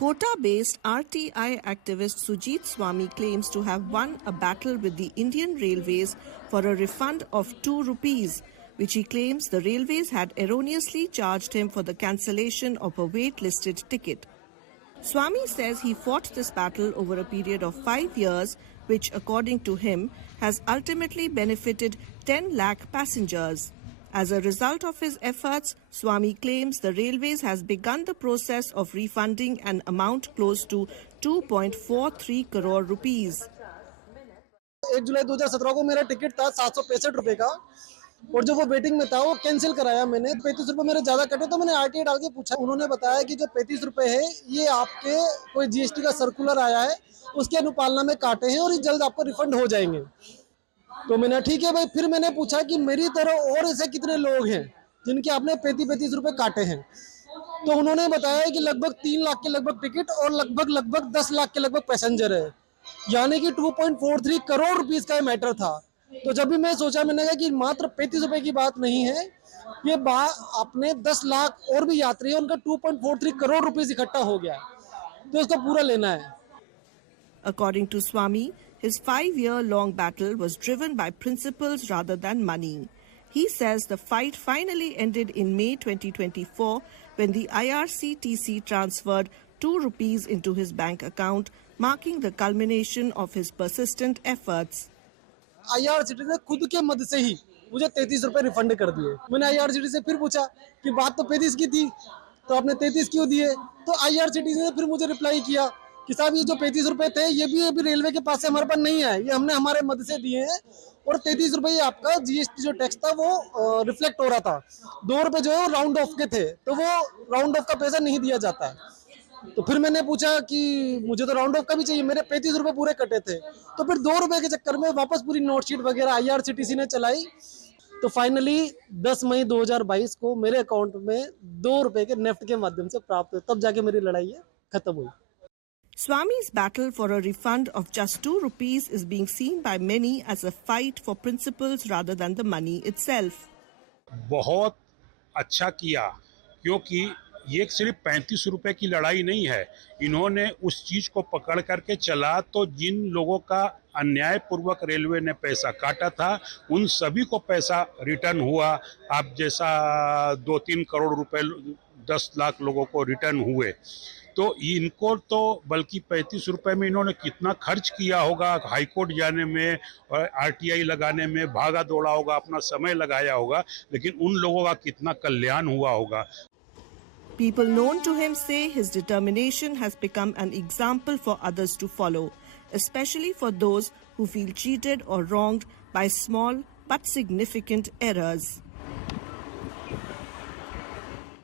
Kota-based RTI activist Sujit Swami claims to have won a battle with the Indian Railways for a refund of 2 rupees, which he claims the railways had erroneously charged him for the cancellation of a waitlisted ticket. Swami says he fought this battle over a period of 5 years, which, according to him, has ultimately benefited 10 lakh passengers. As a result of his efforts, Swami claims the railways has begun the process of refunding an amount close to 2.43 crore rupees. 1 जुलाई 2017 को मेरा ticket था 765 रुपए का और जो वो waiting में था वो कैंसिल कराया मैंने। 35 रुपए मेरे ज्यादा कटे तो मैंने आरटीआई डाल के पूछा। उन्होंने बताया कि जो 35 रुपए है ये आपके कोई जीएसटी का सर्कुलर आया है उसके अनुपालना में काटे हैं और ये जल्द आपको रिफंड हो जाएंगे। तो मैंने ठीक है भाई। फिर मैंने पूछा कि मेरी तरह और ऐसे कितने लोग हैं जिनके आपने 35 रुपए काटे हैं। तो उन्होंने बताया कि लगभग 3 लाख के लगभग टिकट और लगभग 10 लाख के लगभग पैसेंजर है, यानी कि 2.43 करोड़ रुपीस का मैटर था। तो जब भी मैं सोचा, मैंने कहा कि मात्र 35 रुपए की बात नहीं है, ये अपने 10 लाख और भी यात्री है, उनका 2.43 करोड़ रुपीस इकट्ठा हो गया, तो इसको पूरा लेना है। According to Swami, his 5-year-long battle was driven by principles rather than money. He says the fight finally ended in May 2024 when the IRCTC transferred 2 rupees into his bank account, marking the culmination of his persistent efforts. IRCTC ने खुद के मद से ही मुझे 33 रुपए refund कर दिए। मैंने IRCTC से फिर पूछा कि बात तो 35 की थी, तो आपने 33 क्यों दिए? तो IRCTC ने फिर मुझे रिप्लाई किया कि साहब ये जो 35 रुपए थे ये भी अभी रेलवे के पास से हमारे पास नहीं है, ये हमने हमारे मद से दिए हैं और 33 रुपए आपका जीएसटी जो टैक्स था वो रिफ्लेक्ट हो रहा था। 2 रुपए जो है वो राउंड ऑफ के थे, तो वो राउंड ऑफ का पैसा नहीं दिया जाता है। तो फिर मैंने पूछा कि मुझे तो राउंड ऑफ का भी चाहिए, मेरे 35 रुपए पूरे कटे थे। तो फिर 2 रुपए के चक्कर में वापस पूरी नोटशीट वगैरह IRCTC ने चलाई। तो फाइनली 10 मई 2022 को मेरे अकाउंट में 2 रुपए के नेफ्ट के माध्यम से प्राप्त हुए, तब जाके मेरी लड़ाई खत्म हुई। Swami's battle for a refund of just 2 rupees is being seen by many as a fight for principles rather than the money itself. बहुत अच्छा किया, क्योंकि ये सिर्फ 35 रुपए की लड़ाई नहीं है। इन्होंने उस चीज को पकड़ करके चला तो जिन लोगों का अन्यायपूर्वक रेलवे ने पैसा काटा था उन सभी को पैसा रिटर्न हुआ। आप जैसा 2-3 करोड़ रुपए 10 लाख लोगों को रिटर्न हुए, तो इनको तो बल्कि 35 रुपए में इन्होंने कितना खर्च किया होगा, हाईकोर्ट जाने में और RTI लगाने में भागा दौड़ा होगा, अपना समय लगाया होगा, लेकिन उन लोगों का कितना कल्याण हुआ होगा। People known to him say his determination has become an example for others to follow, especially for those who feel cheated or wronged by small but significant errors.